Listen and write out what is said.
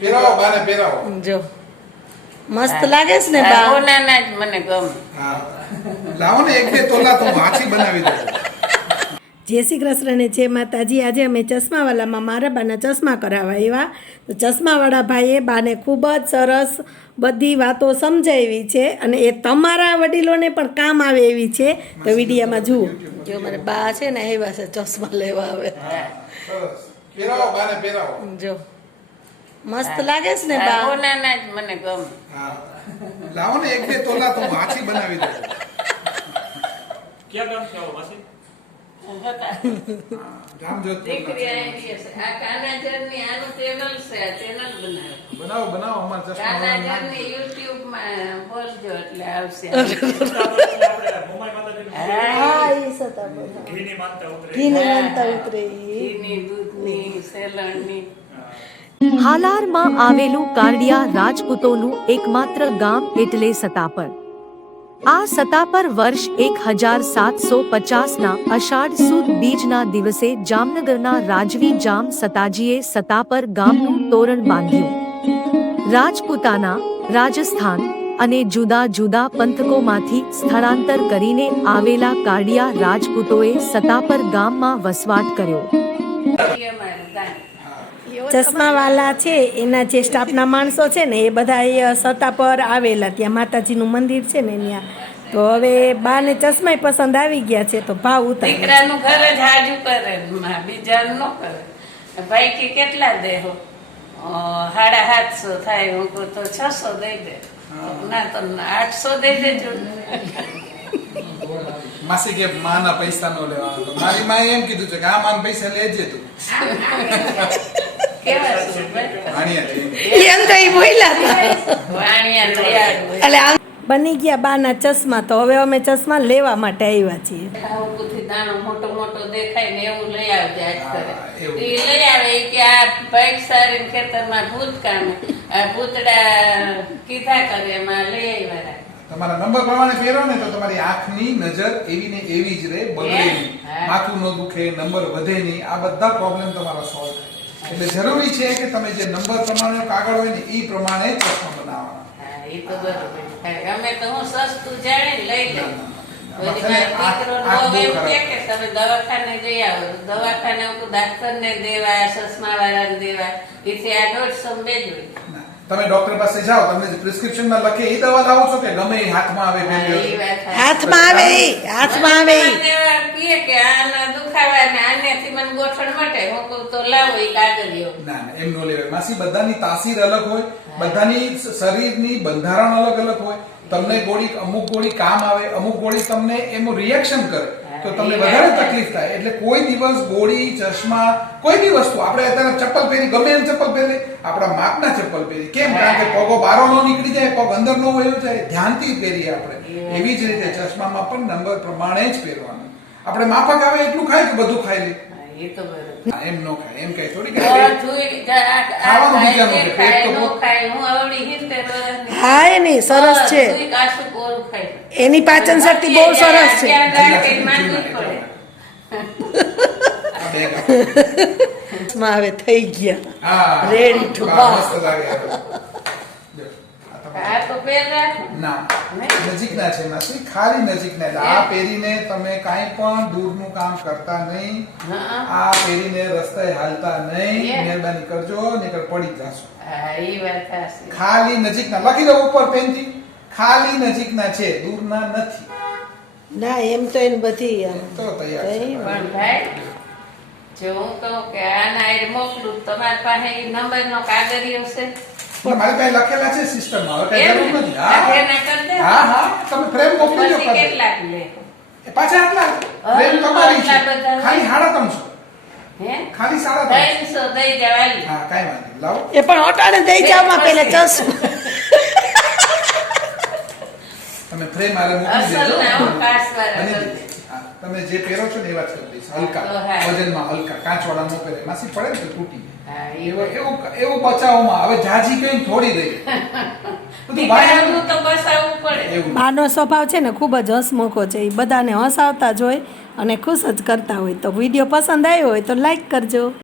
પહેરાવો બાને પહેરાવો. જો મસ્ત લાગે છે ને બા. કોનાના જ મને ગમે. હા લાવો ને એક બે તોલા તો હું હાચી બનાવી દઉં. જય શ્રી કૃષ્ણ ને જય માતાજી. આજે અમે ચશ્માવાલામાં મારા બાના ચશ્મા કરાવવા આવ્યા. તો ચશ્માવાળા ભાઈએ બાને ખૂબ જ સરસ બધી વાતો સમજાવી છે અને એ તમારા વડીલોને પણ કામ આવે એવી છે. તો વિડીયોમાં જુઓ. જો મારે બા છે ને આવ્યા છે ચશ્મા લેવા આવે. સરસ પહેરાવો બાને પહેરાવો. જો મસ્ત લાગે છે ને બા. કોનાના જ મને ગમે. હા લાવો ને એક બે તોલા તો હું હાચી બનાવી દઉં. ક્યાં ગામ છે આવો માસી? ગામ જોત દીકરી આવી છે. આ કાનાજરની આનું ચેનલ છે. આ ચેનલ બનાવે. બનાવો બનાવો અમારા ચશ્મા કાનાજરની YouTube માં બોલજો એટલે આવશે. આપણે મોમાઈ માતાજીનું હા એ સતા બોલા. ઘીની માનતા ઉતરે. ઘીની માનતા ઉતરે. ઘીની, દૂધની, સેલણની. હાલારમાં આવેલું કારડિયા રાજપૂતોનું એકમાત્ર ગામ એટલે સતાપર. આ સતાપર વર્ષ 1750ના અષાઢ સુદ બીજના દિવસે જામનગરના રાજવી જામ સતાજીએ સતાપર ગામનું તોરણ બાંધ્યું. રાજપૂતાના, રાજસ્થાન અને જુદા જુદા પંથકોમાંથી સ્થળાંતર કરીને આવેલા કારડિયા રાજપૂતોએ સતાપર ગામમાં વસવાટ કર્યો. ચશ્માવાલા છે એના જે સ્ટાફના માણસો છે ને એ બધા એ સતા પર આવેલા. ત્યાં માતાજીનું મંદિર છે ને ત્યાં. તો હવે બાને ચશ્મા પસંદ આવી ગયા છે તો ભાવ ઉતાર. દીકરાનું ઘર જ હાજુ કરે, બીજાનું ન કરે. ભાઈ કે કેટલા દેહો? 750 થાય. હું કહું તો 600 દઈ દે. ના તો 800 દઈ દેજો. માસી કે માના પૈસા નો લેવાનો. તો મારી માએ એમ કીધું છે કે આ માન પૈસા લેજે તું. કેવા છે ભાઈ? વાણિયા છે. એમ તો એ બોલ્યા હતા. વાણિયા તૈયાર હોય. એટલે આમ બની ગયા બાના ચશ્મા. તો હવે અમે ચશ્મા લેવા માટે આવ્યા છીએ. ખાવું દાણો મોટો મોટો દેખાય ને એવું લઈ આવજે આજ કરે. એવું. એ લઈ આવે કે આ બાઈક સારી ખેતરમાં ભૂત કામે આ ભૂતડા કીધા કરે એમાં લઈ આવ્યા. તમારા નંબર પ્રમાણે પહેરો ને તો તમારી આંખની નજર એવી ને એવી જ રહે, બગડે નહીં, હા. માથું ન દુખે, નંબર વધે નહીં. આ બધા પ્રોબ્લેમ તમારા સોલ્વ થાય. એટલે જરૂરી છે કે તમે જે નંબર પ્રમાણે કાગળ હોય ને એ પ્રમાણે ચશ્મા બનાવવાના. હા, એ તો બરોબર. અમે તો હું સસ્તું જાણી લઈ લઉં. પછી મારો દીકરો નો એમ કહે કે તમે દવાખાને જઈ આવો. દવાખાને ડાક્ટરને દેવા, ચશ્મા વાળાને દેવા. એથી આ 150 બેજું. ના, તમે ડોક્ટર પાસે જાઓ, તમને જે પ્રિસ્ક્રિપ્શન માં લખે એ દવા લાવો છો કે ગમે એ હાથમાં આવે એ પહેલી વાત સાચી. હાથમાં આવે હાથમાં આવે. દેવા કહે કે આના દુખાવા ને આનેથી મને ગોઠણ મટે. હું કહું તો લાવો એ કાગળિયો. ના ના એમ નો લેવાય. માસી બધાની તાસીર અલગ હોય, બધાની શરીરની બંધારણ અલગ અલગ હોય. તમને ગોળી અમુક ગોળી કામ આવે, અમુક ગોળી તમને એનું રિએક્શન કરે તો તમને વધારે તકલીફ થાય. એટલે કોઈ દિવસ ગોળી, ચશ્મા, કોઈ બી વસ્તુ આપણે અત્યારે ચપ્પલ પહેરી, ગમે એમ ચપ્પલ પહેરી, આપણા માપના ચપ્પલ પહેરી. કેમ? કારણ કે પગો બારો નો નીકળી જાય, પગ અંદર નો વયો જાય, ધ્યાનથી પહેરીએ આપણે. એવી જ રીતે ચશ્મામાં પણ નંબર પ્રમાણે જ પહેરવાનું. આપણે માફક આવે એટલું ખાય કે બધું ખાઈ લે? હા, એ તો બરોબર. એમ નો ખાય. એમ કઈ થોડી ખાય. ખાવાનું બીજાનું કે પેટ તો બહુ- હા એની સરસ છે. એની પાચન શક્તિ બહુ સરસ છે. આ બે કામ. ચશ્મા હવે થઈ ગયા. હા Ready to વાહ, buy. મસ્ત લાગે આ તો. જો, આ તમારે- ના નજીકના છે માસી, ખાલી નજીકના. એટલે આ પહેરીને તમે કાંઈ પણ દૂરનું કામ કરતા નહીં. આ પહેરીને રસ્તાએ હાલતા નહીં. મહેરબાની કરજો, નહીંતર પડી જશો. ખાલી નજીકના લખી દો ઉપર પેનથી. ખાલી નજીકના છે, દૂરના નથી. ના એમ તો એની બધી આમ તો તૈયાર છે. પણ ભાઈ જો હું કહું કે આના એ મોકલું તમારી પાસે એ નંબરનો કાગળિયો છે પણ મારી પાસે લખેલા છે સિસ્ટમમાં. હવે કઈ જરૂર નથી. હા એના કરી દે. હા હા તમે ફ્રેમ મોકલી દો. પછી કેટલાક લે એ પાછા આટલા ફ્રેમ તમારી છે. આટલા બધા. ખાલી 350. હે ખાલી 350. 300 દઈ જવાની. હા કાંઈ વાંધો નહીં. લાવો. એ પણ ઓટાણે દઈ જાવ માં પેલા ચશ્મા. તમે ફ્રેમ આલે મોકલી દેજો. અસલના હું કાચવાળા બની કરી જશે. હા, તમે જે પહેરો છો ને એવા જ કરી દઈશ. હલકા તો હા. વજનમાં હલકા, કાચવાળા નો પહેરે. માસી પડે ને તો તૂટી હા, જાય. એ એવું એવું એવું બચાવમાં હવે જાજી કઈ થોડી રહી. બધું બહાર દીકરાનું તો બસાવવું પડે. એવું બાનો સ્વભાવ છે ને ખૂબ જ હસમુખો છે. એ બધાને હસાવતા જ હોય અને ખુશ જ કરતા હોય. તો વિડીયો પસંદ આવ્યો હોય તો લાઈક કરજો.